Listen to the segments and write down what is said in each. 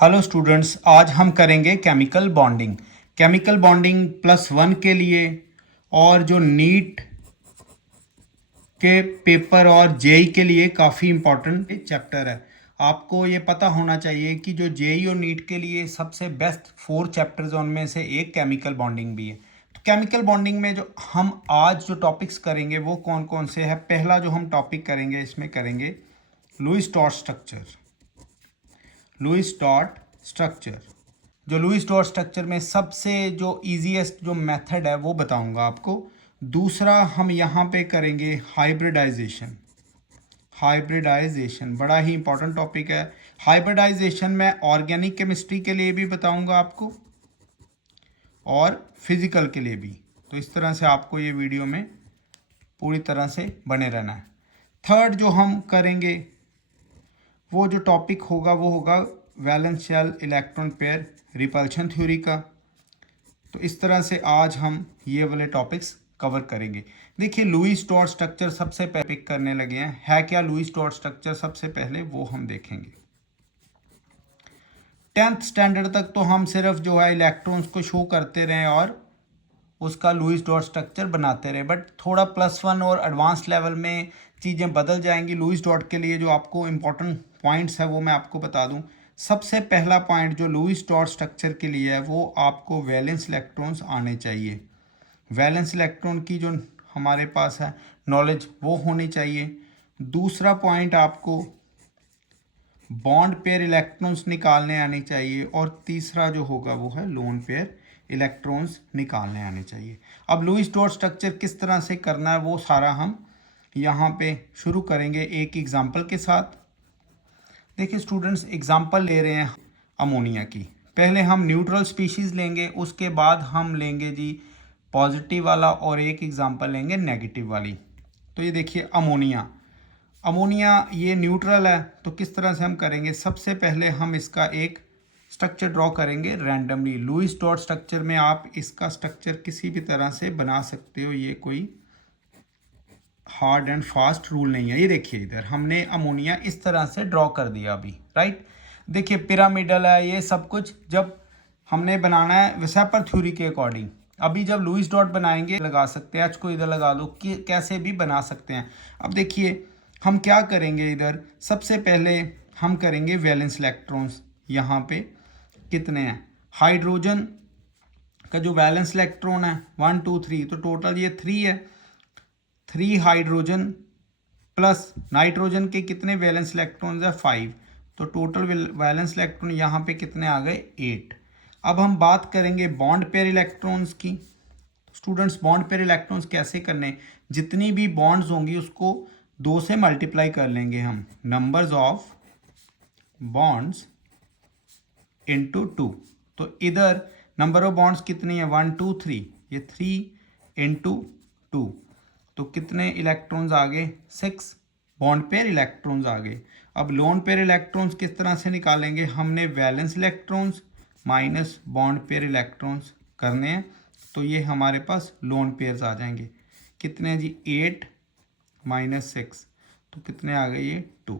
Hello students, आज हम करेंगे केमिकल बॉन्डिंग। केमिकल बॉन्डिंग +1 के लिए और जो नीट के पेपर और जेई के लिए काफ़ी इम्पोर्टेंट चैप्टर है। आपको ये पता होना चाहिए कि जो जेई और नीट के लिए सबसे बेस्ट 4 चैप्टर्स उनमें से एक केमिकल बॉन्डिंग भी है। तो केमिकल बॉन्डिंग में जो हम आज जो टॉपिक्स करेंगे वो कौन कौन से हैं। पहला जो हम टॉपिक करेंगे इसमें करेंगे Lewis dot structure. Lewis dot structure जो लुईस डॉट स्ट्रक्चर में सबसे जो इजीएस्ट जो मेथड है वो बताऊंगा आपको। दूसरा हम यहाँ पे करेंगे हाइब्रिडाइजेशन। हाइब्रिडाइजेशन बड़ा ही इंपॉर्टेंट टॉपिक है। हाइब्रिडाइजेशन में ऑर्गेनिक केमिस्ट्री के लिए भी बताऊंगा आपको और फिजिकल के लिए भी। तो इस तरह से आपको ये वीडियो में पूरी तरह से बने रहना है। थर्ड जो हम करेंगे वो जो टॉपिक होगा वो होगा valence shell electron pair repulsion theory का। तो इस तरह से आज हम ये वाले टॉपिक्स कवर करेंगे। देखिए लुईस डॉट स्ट्रक्चर सबसे पहले पिक करने लगे हैं। है क्या लुईस डॉट स्ट्रक्चर? सबसे पहले वो हम देखेंगे। 10th स्टैंडर्ड तक तो हम सिर्फ जो है इलेक्ट्रॉन्स को शो करते रहे और उसका लुईस डॉट स्ट्रक्चर बनाते रहे, बट थोड़ा +1 और एडवांस लेवल में चीज़ें बदल जाएंगी। लुईस डॉट के लिए जो आपको इम्पोर्टेंट पॉइंट्स है वो मैं आपको बता दूं। सबसे पहला पॉइंट जो लुईस डॉट स्ट्रक्चर के लिए है वो आपको वैलेंस इलेक्ट्रॉन्स आने चाहिए। वैलेंस इलेक्ट्रॉन की जो हमारे पास है नॉलेज वो होनी चाहिए। दूसरा पॉइंट आपको बॉन्ड पेयर इलेक्ट्रॉन्स निकालने आने चाहिए और तीसरा जो होगा वो है लोन पेयर इलेक्ट्रॉन्स निकालने आने चाहिए। अब लुईस डॉट स्ट्रक्चर किस तरह से करना है वो सारा हम यहाँ पे शुरू करेंगे एक एग्जांपल के साथ। देखिए स्टूडेंट्स, एग्जांपल ले रहे हैं अमोनिया की। पहले हम न्यूट्रल स्पीशीज़ लेंगे, उसके बाद हम लेंगे जी पॉजिटिव वाला और एक एग्जांपल लेंगे नेगेटिव वाली। तो ये देखिए अमोनिया। अमोनिया ये न्यूट्रल है, तो किस तरह से हम करेंगे? सबसे पहले हम इसका एक स्ट्रक्चर ड्रॉ करेंगे रैंडमली। लुईस डॉट स्ट्रक्चर में आप इसका स्ट्रक्चर किसी भी तरह से बना सकते हो, ये कोई हार्ड एंड फास्ट रूल नहीं है। ये देखिए इधर हमने अमोनिया इस तरह से ड्रॉ कर दिया अभी, राइट। देखिए पिरामिडल है, ये सब कुछ जब हमने बनाना है वेसेपर थ्योरी के अकॉर्डिंग। अभी जब लुईस डॉट बनाएंगे लगा सकते हैं, एच को इधर लगा लो, कि कैसे भी बना सकते हैं। अब देखिए हम क्या करेंगे, इधर सबसे पहले हम करेंगे वैलेंस इलेक्ट्रॉन्स। यहाँ पे कितने हैं? हाइड्रोजन का जो वैलेंस इलेक्ट्रॉन है 1 2 3, तो टोटल ये 3 है। 3 हाइड्रोजन प्लस नाइट्रोजन के कितने वैलेंस इलेक्ट्रॉन्स है? 5। तो टोटल वैलेंस इलेक्ट्रॉन यहाँ पे कितने आ गए? 8। अब हम बात करेंगे बॉन्ड पेयर इलेक्ट्रॉन्स की। स्टूडेंट्स, बॉन्ड पेयर इलेक्ट्रॉन्स कैसे करने? जितनी भी बॉन्ड्स होंगी उसको 2 से मल्टीप्लाई कर लेंगे हम, नंबर्स ऑफ बॉन्ड्स इंटू 2। तो इधर नंबर ऑफ बॉन्ड्स कितनी है? 1 2 3, ये 3 इंटू 2, तो कितने इलेक्ट्रॉन्स आ गए? 6 बॉन्ड पेयर इलेक्ट्रॉन्स आ गए। अब लोन पेयर इलेक्ट्रॉन्स किस तरह से निकालेंगे? हमने valence electrons minus bond pair electrons करने हैं, तो ये हमारे पास लोन पेयर्स आ जाएंगे। कितने जी? 8 माइनस 6, तो कितने आ गए? ये 2।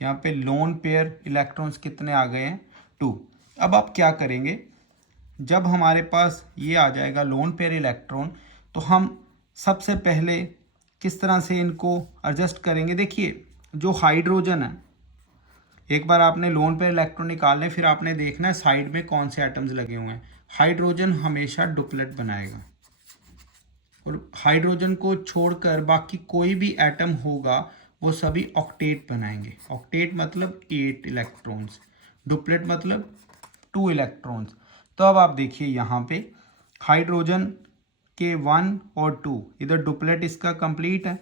यहाँ पे लोन पेयर इलेक्ट्रॉन्स कितने आ गए हैं? 2। अब आप क्या करेंगे, जब हमारे पास ये आ जाएगा लोन पेयर इलेक्ट्रॉन, तो हम सबसे पहले किस तरह से इनको एडजस्ट करेंगे? देखिए जो हाइड्रोजन है, एक बार आपने लोन पेयर इलेक्ट्रॉन निकालने, फिर आपने देखना है साइड में कौन से एटम्स लगे हुए हैं। हाइड्रोजन हमेशा डुप्लेट बनाएगा और हाइड्रोजन को छोड़कर बाकी कोई भी एटम होगा वो सभी ऑक्टेट बनाएंगे। ऑक्टेट मतलब 8 इलेक्ट्रॉन्स, डुप्लेट मतलब 2 इलेक्ट्रॉन्स। तो अब आप देखिए यहाँ पे हाइड्रोजन के 1 और 2, इधर डुप्लेट इसका कंप्लीट है।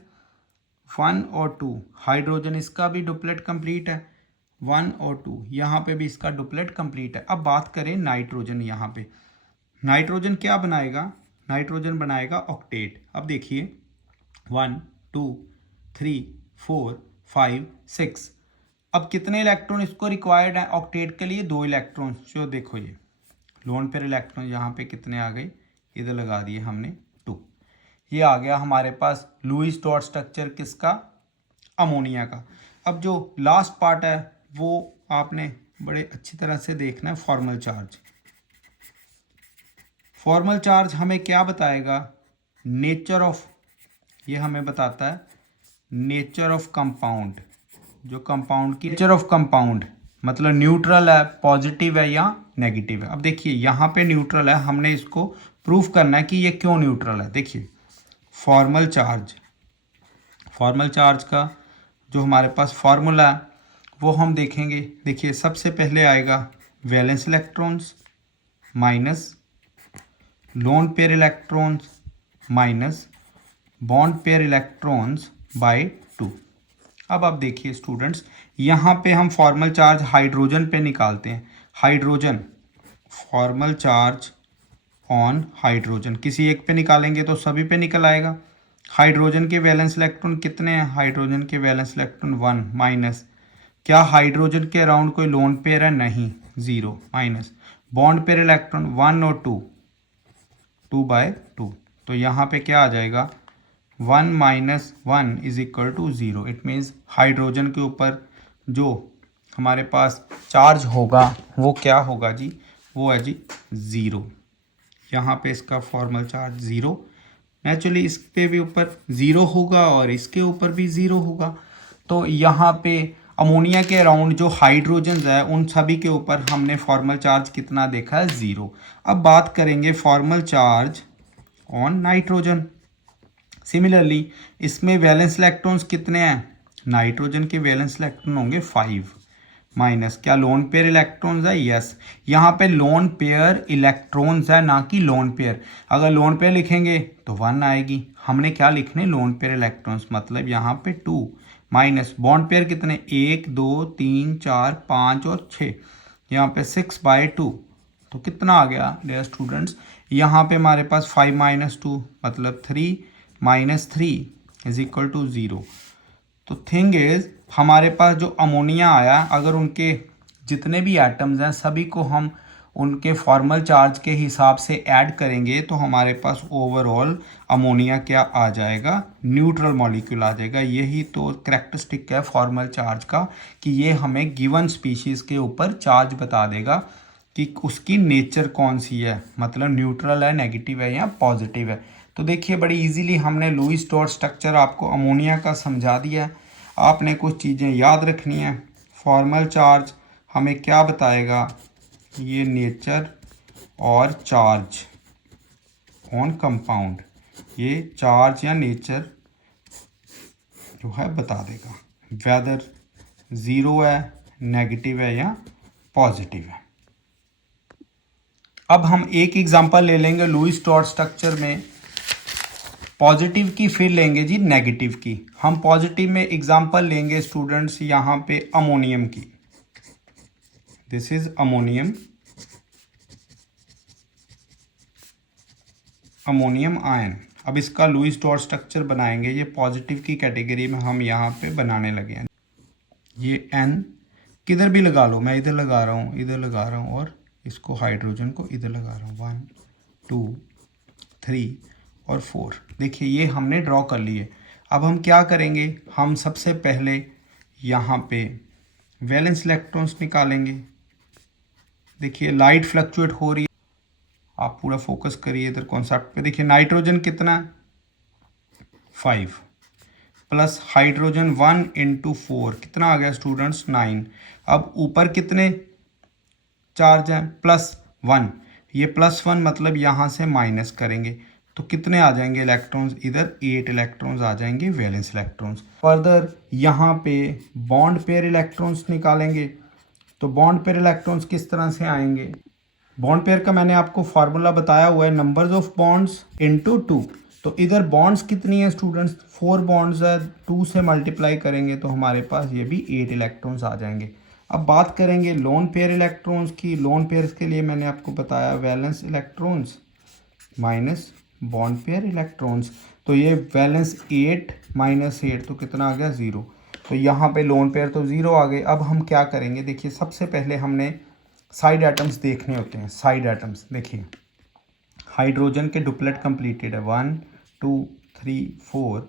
1 और 2 हाइड्रोजन इसका भी डुप्लेट कंप्लीट है। 1 और 2 यहाँ पे भी इसका डुप्लेट कंप्लीट है। अब बात करें नाइट्रोजन। यहाँ पे नाइट्रोजन क्या बनाएगा? नाइट्रोजन बनाएगा ऑक्टेट। अब देखिए 1 2 3 4 5 6। अब कितने इलेक्ट्रॉन इसको रिक्वायर्ड है ऑक्टेट के लिए? 2 इलेक्ट्रॉन। जो देखो ये लोन पेयर इलेक्ट्रॉन यहाँ पे कितने आ गए? इधर लगा दिए हमने 2। ये आ गया हमारे पास लुईस डॉट स्ट्रक्चर किसका? अमोनिया का। अब जो लास्ट पार्ट है वो आपने बड़े अच्छी तरह से देखना है। फॉर्मल चार्ज, फॉर्मल चार्ज हमें क्या बताएगा? नेचर ऑफ, ये हमें बताता है नेचर ऑफ कंपाउंड, जो कंपाउंड की नेचर ऑफ कंपाउंड, मतलब न्यूट्रल है, पॉजिटिव है या नेगेटिव है। अब देखिए यहाँ पे न्यूट्रल है, हमने इसको प्रूफ करना है कि ये क्यों न्यूट्रल है। देखिए फॉर्मल चार्ज, फॉर्मल चार्ज का जो हमारे पास फार्मूला है वो हम देखेंगे। देखिए सबसे पहले आएगा valence electrons minus loan pair electrons minus bond pair electrons bye 2। अब आप देखिए स्टूडेंट्स, यहाँ पे हम फॉर्मल चार्ज हाइड्रोजन पे निकालते हैं। Hydrogen, formal charge on hydrogen, किसी एक पे निकालेंगे तो सभी पे निकल आएगा। हाइड्रोजन के वैलेंस इलेक्ट्रॉन कितने हैं? हाइड्रोजन के वैलेंस इलेक्ट्रॉन 1 माइनस, क्या हाइड्रोजन के अराउंड कोई लोन पेयर है? नहीं, 0 माइनस बॉन्ड पेयर इलेक्ट्रॉन 1 और 2, 2/2, तो यहाँ पे क्या आ जाएगा 1 minus 1 is equal to 0। It means hydrogen के ऊपर जो हमारे पास चार्ज होगा वो क्या होगा जी? वो है जी 0। यहाँ पे इसका फॉर्मल चार्ज 0, नेचुरली इस पे भी ऊपर 0 होगा और इसके ऊपर भी 0 होगा। तो यहाँ पे अमोनिया के अराउंड जो हाइड्रोजन है उन सभी के ऊपर हमने फॉर्मल चार्ज कितना देखा है? 0। अब बात करेंगे formal charge on nitrogen. Similarly इसमें वैलेंस इलेक्ट्रॉन्स कितने हैं? नाइट्रोजन के वैलेंस इलेक्ट्रॉन होंगे 5 माइनस, क्या लोन पेयर इलेक्ट्रॉन्स है? यस, यहाँ पे लोन पेयर इलेक्ट्रॉन्स है ना कि लोन पेयर। अगर लोन पेयर लिखेंगे तो 1 आएगी, हमने क्या लिखने? लोन पेयर इलेक्ट्रॉन्स, मतलब यहाँ पे 2 माइनस बॉन्ड पेयर कितने? 1 2 3 4 5 और 6, यहाँ पे 6/2, तो कितना आ गया डियर स्टूडेंट्स? यहाँ पे हमारे पास 5 माइनस 2 मतलब 3 माइनस 3 इज इक्वल टू 0। तो थिंग इज हमारे पास जो अमोनिया आया, अगर उनके जितने भी एटम्स हैं सभी को हम उनके फॉर्मल चार्ज के हिसाब से ऐड करेंगे तो हमारे पास ओवरऑल अमोनिया क्या आ जाएगा? न्यूट्रल मॉलिक्यूल आ जाएगा। यही तो करैक्टरिस्टिक है फॉर्मल चार्ज का कि ये हमें गिवन स्पीशीज़ के ऊपर चार्ज बता देगा कि उसकी नेचर कौन सी है, मतलब न्यूट्रल है, नेगेटिव है या पॉजिटिव है। तो देखिए बड़ी इजीली हमने लुईस डॉट स्ट्रक्चर आपको अमोनिया का समझा दिया है। आपने कुछ चीज़ें याद रखनी है। फॉर्मल चार्ज हमें क्या बताएगा? ये नेचर और चार्ज ऑन कंपाउंड, ये चार्ज या नेचर जो है बता देगा वेदर 0 है, नेगेटिव है या पॉजिटिव है। अब हम एक एग्जांपल ले लेंगे लुईस डॉट स्ट्रक्चर में पॉजिटिव की, फिर लेंगे जी नेगेटिव की। हम पॉजिटिव में एग्जांपल लेंगे स्टूडेंट्स यहाँ पे अमोनियम की। This is ammonium, ammonium ion. अब इसका लुईस डॉट स्ट्रक्चर बनाएंगे, ये पॉजिटिव की कैटेगरी में हम यहाँ पे बनाने लगे हैं। ये N किधर भी लगा लो, मैं इधर लगा रहा हूँ, इधर लगा रहा हूँ, और इसको हाइड्रोजन को इधर लगा रहा हूँ। 1 2 3 और 4। देखिए ये हमने ड्रॉ कर लिए। अब हम क्या करेंगे? हम सबसे पहले यहाँ पे वैलेंस इलेक्ट्रॉन्स निकालेंगे। देखिए लाइट फ्लक्चुएट हो रही है, आप पूरा फोकस करिए इधर कॉन्सेप्ट पे। देखिए नाइट्रोजन कितना है? 5 प्लस हाइड्रोजन 1 × 4 कितना आ गया स्टूडेंट्स? 9। अब ऊपर कितने चार्ज हैं? +1। ये +1 मतलब यहाँ से माइनस करेंगे तो कितने आ जाएंगे इलेक्ट्रॉन्स? इधर 8 इलेक्ट्रॉन्स आ जाएंगे, वैलेंस इलेक्ट्रॉन्स। फर्दर यहाँ पे बॉन्ड पेयर इलेक्ट्रॉन्स निकालेंगे तो बॉन्ड पेयर इलेक्ट्रॉन्स किस तरह से आएंगे? बॉन्ड पेयर का मैंने आपको फार्मूला बताया हुआ है, नंबर्स ऑफ बॉन्ड्स × 2। तो इधर बॉन्ड्स कितनी है स्टूडेंट्स? 4 बॉन्ड्स है, 2 से मल्टीप्लाई करेंगे तो हमारे पास ये भी 8 इलेक्ट्रॉन्स आ जाएंगे। अब बात करेंगे लोन पेयर इलेक्ट्रॉन्स की। लोन पेयर्स के लिए मैंने आपको बताया valence electrons minus bond pair electrons. तो ये वैलेंस 8 माइनस 8 तो कितना आ गया? 0। तो यहाँ पे लोन पेयर तो 0 आ गए। अब हम क्या करेंगे? देखिए सबसे पहले हमने साइड एटम्स देखने होते हैं। साइड एटम्स देखिए, हाइड्रोजन के डुप्लेट कंप्लीटेड है 1 2 3 4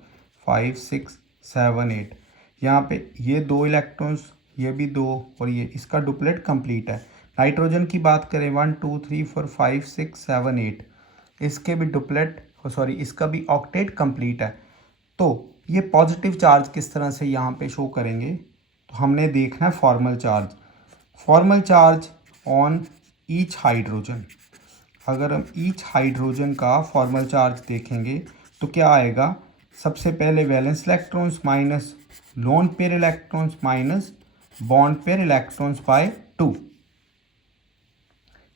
5 6 7 8। यहाँ पे ये 2 इलेक्ट्रॉन्स, ये भी 2 और ये इसका डुप्लेट कंप्लीट है। नाइट्रोजन की बात करें 1 2 3 4 5 6 7 8, इसके भी डुप्लेट सॉरी इसका भी ऑक्टेट कंप्लीट है। तो ये पॉजिटिव चार्ज किस तरह से यहाँ पे शो करेंगे, तो हमने देखना है formal charge on each hydrogen. अगर हम ईच हाइड्रोजन का फॉर्मल चार्ज देखेंगे तो क्या आएगा, सबसे पहले valence electrons minus loan pair electrons minus bond pair electrons bye 2।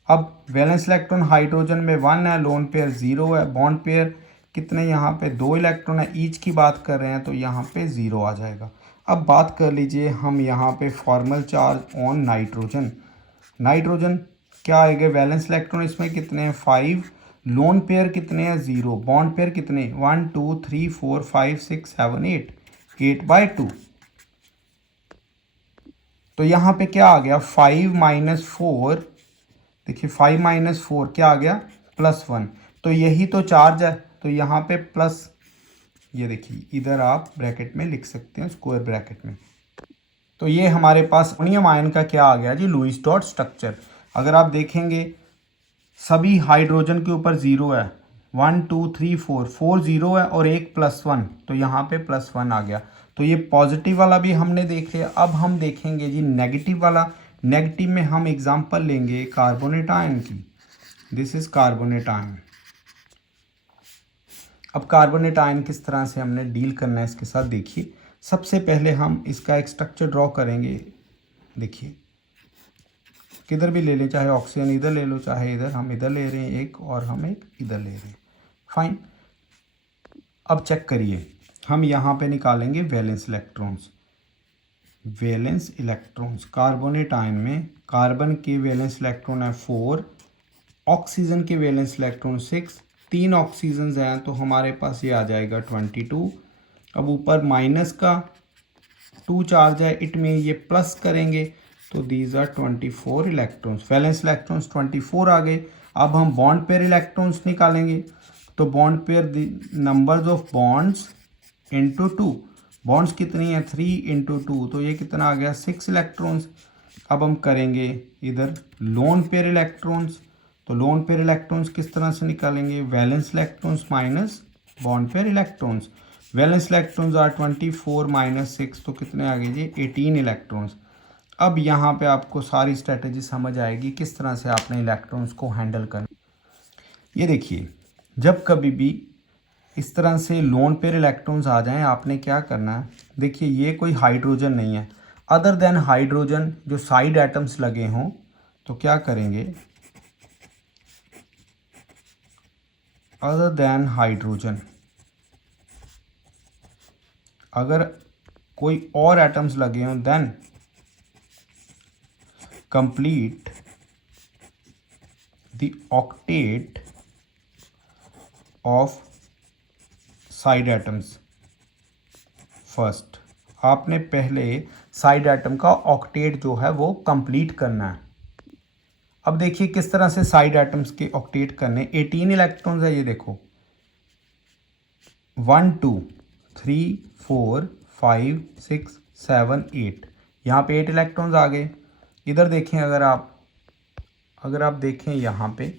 अब वैलेंस इलेक्ट्रॉन हाइड्रोजन में 1 है, लोन पेयर 0 है, बॉन्ड पेयर कितने यहाँ पे 2 इलेक्ट्रॉन है, ईच की बात कर रहे हैं तो यहाँ पे 0 आ जाएगा। अब बात कर लीजिए हम यहाँ पे फॉर्मल चार्ज ऑन नाइट्रोजन क्या आएगा, वैलेंस इलेक्ट्रॉन इसमें कितने हैं 5, लोन पेयर कितने हैं 0, बॉन्ड पेयर कितने 1 2 3 4 5 6 7 8/2। तो यहाँ पे क्या आ गया 5 - 4, देखिए 5 - 4 क्या आ गया +1। तो यही तो चार्ज है, तो यहाँ पे प्लस, ये देखिए इधर आप ब्रैकेट में लिख सकते हैं स्क्वायर ब्रैकेट में। तो ये हमारे पास अमोनियम आयन का क्या आ गया जी, लुईस डॉट स्ट्रक्चर। अगर आप देखेंगे सभी हाइड्रोजन के ऊपर 0 है, 1 2 3 4 0 है और एक +1, तो यहाँ पे +1 आ गया। तो ये पॉजिटिव वाला भी हमने देख लिया। अब हम देखेंगे जी नेगेटिव वाला। नेगेटिव में हम एग्जांपल लेंगे कार्बोनेट आयन की। This is carbonate ion. अब कार्बोनेट आयन किस तरह से हमने डील करना है इसके साथ, देखिए सबसे पहले हम इसका एक स्ट्रक्चर ड्रॉ करेंगे। देखिए किधर भी ले लें, चाहे ऑक्सीजन इधर ले लो, चाहे इधर, हम इधर ले रहे हैं एक और हम एक इधर ले रहे हैं, फाइन। अब चेक करिए, हम यहाँ पे निकालेंगे वैलेंस इलेक्ट्रॉन्स। कार्बोनेट आयन में कार्बन के वैलेंस इलेक्ट्रॉन है 4, ऑक्सीजन के वैलेंस इलेक्ट्रॉन 6, 3 ऑक्सीजन हैं तो हमारे पास ये आ जाएगा 22। अब ऊपर माइनस का 2 चार्ज है, इट में ये प्लस करेंगे तो these are 24 electrons, valence electrons 24 आ गए। अब हम बॉन्ड पेयर इलेक्ट्रॉन्स निकालेंगे, तो bond pair numbers of bonds into 2, bonds कितनी है 3 इंटू 2, तो ये कितना आ गया 6 इलेक्ट्रॉन्स। अब हम करेंगे इधर लोन पेयर इलेक्ट्रॉन्स, तो लोन पेयर इलेक्ट्रॉन्स किस तरह से निकालेंगे, valence electrons minus bond pair electrons. Valence electrons are 24 - 6, तो कितने आ गए जी 18 इलेक्ट्रॉन्स। अब यहाँ पे आपको सारी स्ट्रेटजी समझ आएगी किस तरह से आपने इलेक्ट्रॉन्स को हैंडल करना। ये देखिए जब कभी भी इस तरह से लोन पेयर इलेक्ट्रॉन्स आ जाएं, आपने क्या करना है, देखिए ये कोई हाइड्रोजन नहीं है, अदर देन हाइड्रोजन जो साइड एटम्स लगे हों, तो क्या करेंगे, अदर देन हाइड्रोजन अगर कोई और एटम्स लगे हों then complete the octet of side atoms first. आपने पहले साइड एटम का ऑक्टेट जो है वो कंप्लीट करना है। अब देखिए किस तरह से साइड एटम्स के ऑक्टेट करने, 18 इलेक्ट्रॉन्स है, ये देखो 1 2 3 4 5 6 7 8, यहाँ पे 8 इलेक्ट्रॉन्स आ गए। इधर देखें, अगर आप देखें यहाँ पे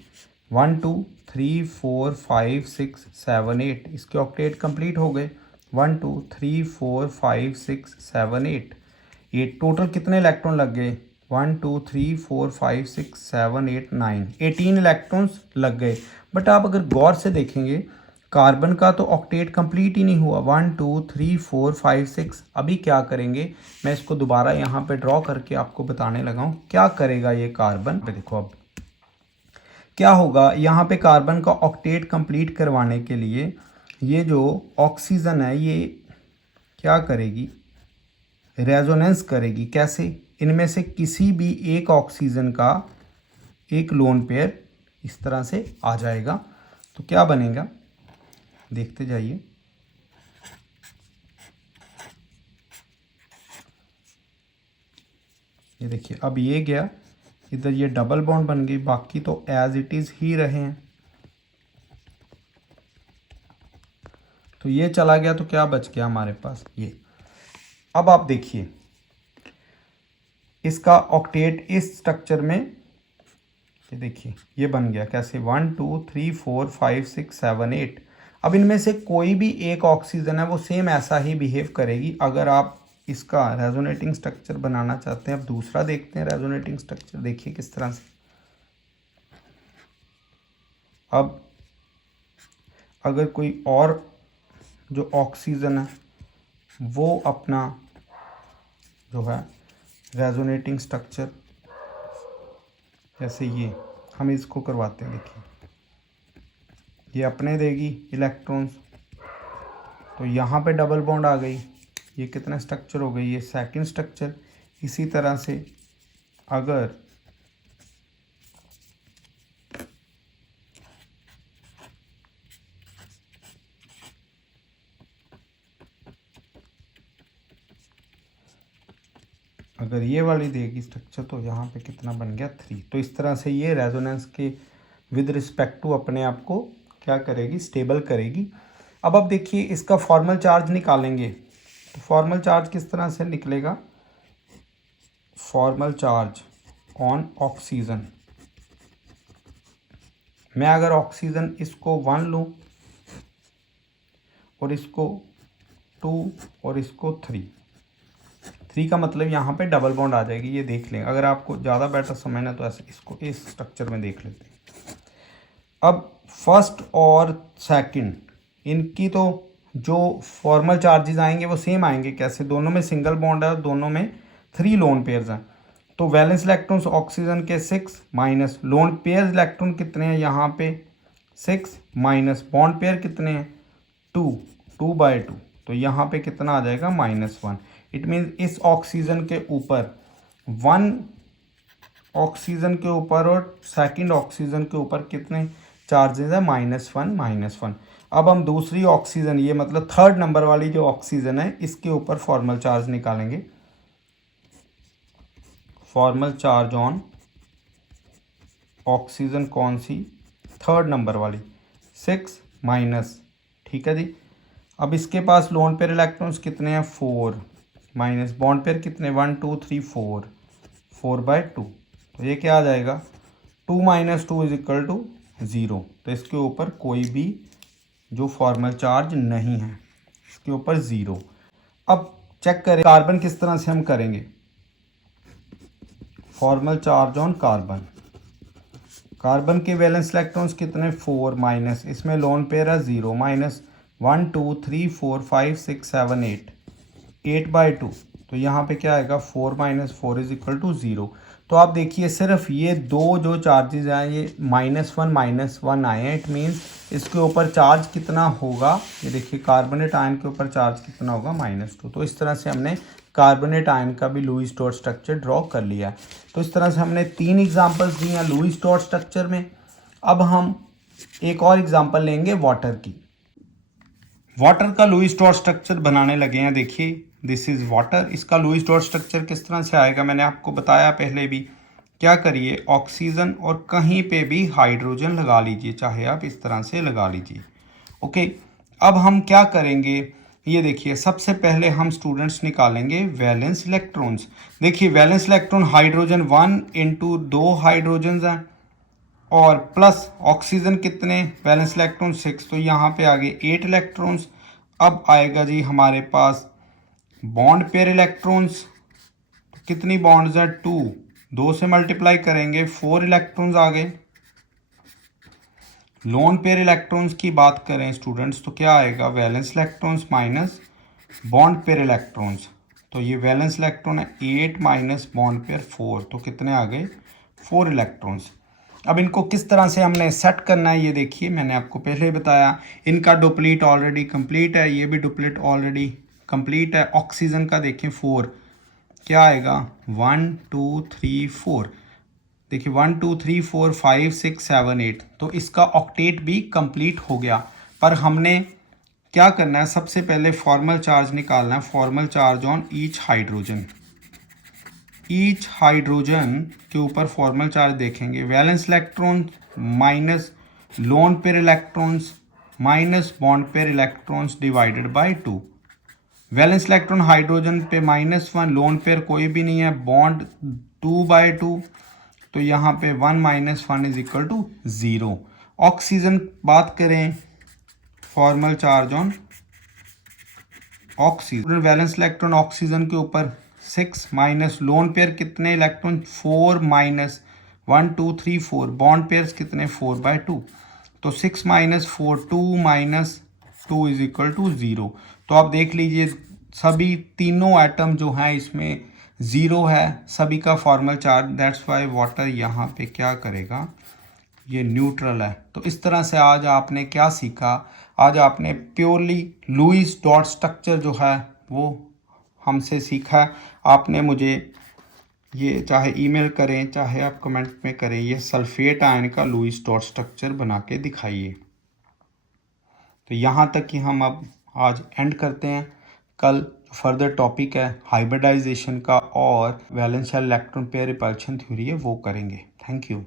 1 2 3 4 5 6 7 8, इसके ऑक्टेट कंप्लीट हो गए। 1 2 3 4 5 6 7 8 टोटल कितने इलेक्ट्रॉन लग गए, 1 2 3 4 5 6 7 8 9, 18 इलेक्ट्रॉन्स लग गए। बट आप अगर गौर से देखेंगे कार्बन का तो ऑक्टेट कंप्लीट ही नहीं हुआ, 1 2 3 4 5 6। अभी क्या करेंगे, मैं इसको दोबारा यहाँ पे ड्रॉ करके आपको बताने लगा हूँ क्या करेगा ये कार्बन। देखो अब क्या होगा, यहाँ पे कार्बन का ऑक्टेट कंप्लीट करवाने के लिए ये जो ऑक्सीजन है ये क्या करेगी, रेजोनेंस करेगी। कैसे, इनमें से किसी भी एक ऑक्सीजन का एक लोन पेयर इस तरह से आ जाएगा, तो क्या बनेगा, देखते जाइए। ये देखिए अब ये गया इधर, ये डबल बॉन्ड बन गई, बाकी तो एज इट इज़ ही रहे हैं। तो ये चला गया तो क्या बच गया हमारे पास ये। अब आप देखिए इसका ऑक्टेट इस स्ट्रक्चर में, ये देखिए ये बन गया कैसे, 1 2 3 4 5 6 7 8। अब इनमें से कोई भी एक ऑक्सीजन है वो सेम ऐसा ही बिहेव करेगी। अगर आप इसका रेजोनेटिंग स्ट्रक्चर बनाना चाहते हैं, अब दूसरा देखते हैं रेजोनेटिंग स्ट्रक्चर, देखिए किस तरह से। अब अगर कोई और जो ऑक्सीजन है वो अपना जो है रेजोनेटिंग स्ट्रक्चर, जैसे ये हम इसको करवाते हैं, देखिए ये अपने देगी इलेक्ट्रॉन्स, तो यहाँ पे डबल बॉन्ड आ गई, ये कितना स्ट्रक्चर हो गई, ये सेकंड स्ट्रक्चर। इसी तरह से अगर ये वाली देगी स्ट्रक्चर, तो यहाँ पे कितना बन गया 3। तो इस तरह से ये रेजोनेंस के विद रिस्पेक्ट टू अपने आप को क्या करेगी, स्टेबल करेगी। अब देखिए इसका फॉर्मल चार्ज निकालेंगे, तो फॉर्मल चार्ज किस तरह से निकलेगा, फॉर्मल चार्ज ऑन ऑक्सीजन। मैं अगर ऑक्सीजन इसको 1 लूँ और इसको 2 और इसको 3 का मतलब यहाँ पे डबल बॉन्ड आ जाएगी, ये देख लें। अगर आपको ज़्यादा बेटर समझना तो ऐसे इसको इस स्ट्रक्चर में देख लेते हैं। अब फर्स्ट और सेकंड इनकी तो जो फॉर्मल चार्जेस आएंगे वो सेम आएंगे, कैसे, दोनों में सिंगल बॉन्ड है और दोनों में 3 लोन पेयर्स हैं। तो वैलेंस इलेक्ट्रॉन्स ऑक्सीजन के 6 माइनस लोन पेयर इलेक्ट्रॉन कितने हैं यहाँ पे 6 माइनस बॉन्ड पेयर कितने हैं 2/2, तो यहाँ पे कितना आ जाएगा -1। इट मीन्स इस ऑक्सीजन के ऊपर 1 ऑक्सीजन के ऊपर और सेकंड ऑक्सीजन के ऊपर कितने चार्जेस है -1। अब हम दूसरी ऑक्सीजन, ये मतलब थर्ड नंबर वाली जो ऑक्सीजन है, इसके ऊपर फॉर्मल चार्ज निकालेंगे। फॉर्मल चार्ज ऑन ऑक्सीजन कौन सी, थर्ड नंबर वाली 6 माइनस, ठीक है जी। अब इसके पास लोन पेयर इलेक्ट्रॉन्स कितने हैं 4 माइनस बॉन्ड पेयर कितने 1 2 3 4/2, तो ये क्या आ जाएगा 2 - 2 = 0। तो इसके ऊपर कोई भी जो फॉर्मल चार्ज नहीं है, इसके ऊपर 0। अब चेक करें कार्बन किस तरह से हम करेंगे, formal charge on carbon. Carbon के वैलेंस इलेक्ट्रॉन्स कितने 4 माइनस, इसमें लोन पेयर है 0 माइनस 1 2 3 4 5 6 7 8/2, तो यहाँ पे क्या आएगा 4 - 4 = 0। तो आप देखिए सिर्फ ये दो जो चार्जेस हैं ये -1 आए हैं। इट मीन्स इसके ऊपर चार्ज कितना होगा, ये देखिए कार्बोनेट आयन के ऊपर चार्ज कितना होगा -2। तो इस तरह से हमने कार्बोनेट आयन का भी लुईस डॉट स्ट्रक्चर ड्रॉ कर लिया है। तो इस तरह से हमने 3 एग्जांपल्स दी हैं लुईस डॉट स्ट्रक्चर में। अब हम एक और एग्जांपल लेंगे वाटर की। वाटर का लुईस डॉट स्ट्रक्चर बनाने लगे हैं। देखिए दिस इज़ वाटर, इसका लुईस डॉट स्ट्रक्चर किस तरह से आएगा मैंने आपको बताया पहले भी। क्या करिए ऑक्सीजन और कहीं पे भी हाइड्रोजन लगा लीजिए, चाहे आप इस तरह से लगा लीजिए। ओके, अब हम क्या करेंगे, ये देखिए सबसे पहले हम स्टूडेंट्स निकालेंगे वैलेंस इलेक्ट्रॉन्स। देखिए वैलेंस इलेक्ट्रॉन हाइड्रोजन 1 × 2 हाइड्रोजन हैं और प्लस ऑक्सीजन कितने वैलेंस इलेक्ट्रॉन 6, तो यहाँ पे आ गए 8 इलेक्ट्रॉन्स। अब आएगा जी हमारे पास बॉन्ड पेयर इलेक्ट्रॉन्स, तो कितनी बॉन्ड्स हैं 2 से मल्टीप्लाई करेंगे 4 इलेक्ट्रॉन्स आ गए। लोन पेयर इलेक्ट्रॉन्स की बात करें स्टूडेंट्स तो क्या आएगा valence electrons minus bond pair electrons, तो ये वैलेंस इलेक्ट्रॉन है 8 माइनस बॉन्ड पेयर 4, तो कितने आ गए 4 इलेक्ट्रॉन्स। अब इनको किस तरह से हमने सेट करना है ये देखिए, मैंने आपको पहले ही बताया इनका डुप्लीट ऑलरेडी कंप्लीट है, ये भी डुप्लीट ऑलरेडी कंप्लीट है। ऑक्सीजन का देखें 4, क्या आएगा 1 2 3 4, देखिए 1 2 3 4 5 6 7 8, तो इसका ऑक्टेट भी कंप्लीट हो गया। पर हमने क्या करना है, सबसे पहले फॉर्मल चार्ज निकालना है, formal charge on each hydrogen. Each hydrogen के ऊपर फॉर्मल चार्ज देखेंगे, valence electron minus loan pair electrons minus bond pair electrons divided by 2, valence electron hydrogen पे -1, लोन पेयर कोई भी नहीं है, बॉन्ड 2/2, तो यहाँ पे 1 - 1 इज इक्वल टू 0। ऑक्सीजन बात करें, formal charge on oxygen, valence electron oxygen के ऊपर 6 माइनस, लोन पेयर कितने इलेक्ट्रॉन 4 माइनस 1 2 3 4, बॉन्ड पेयर्स कितने 4/2, तो 6 - 4 2 - 2 इज इक्वल टू 0। तो आप देख लीजिए सभी तीनों एटम जो हैं इसमें 0 है, सभी का formal charge, that's why water यहाँ पे क्या करेगा, ये न्यूट्रल है। तो इस तरह से आज आपने क्या सीखा, आज आपने प्योरली लुईस डॉट स्ट्रक्चर जो है वो हमसे सीखा। आपने मुझे ये चाहे ईमेल करें चाहे आप कमेंट में करें, ये सल्फेट आयन का लुईस डॉट स्ट्रक्चर बना के दिखाइए। तो यहाँ तक कि हम अब आज एंड करते हैं। कल फर्दर टॉपिक है हाइब्रिडाइजेशन का और valence shell electron pair repulsion theory है, वो करेंगे। Thank you.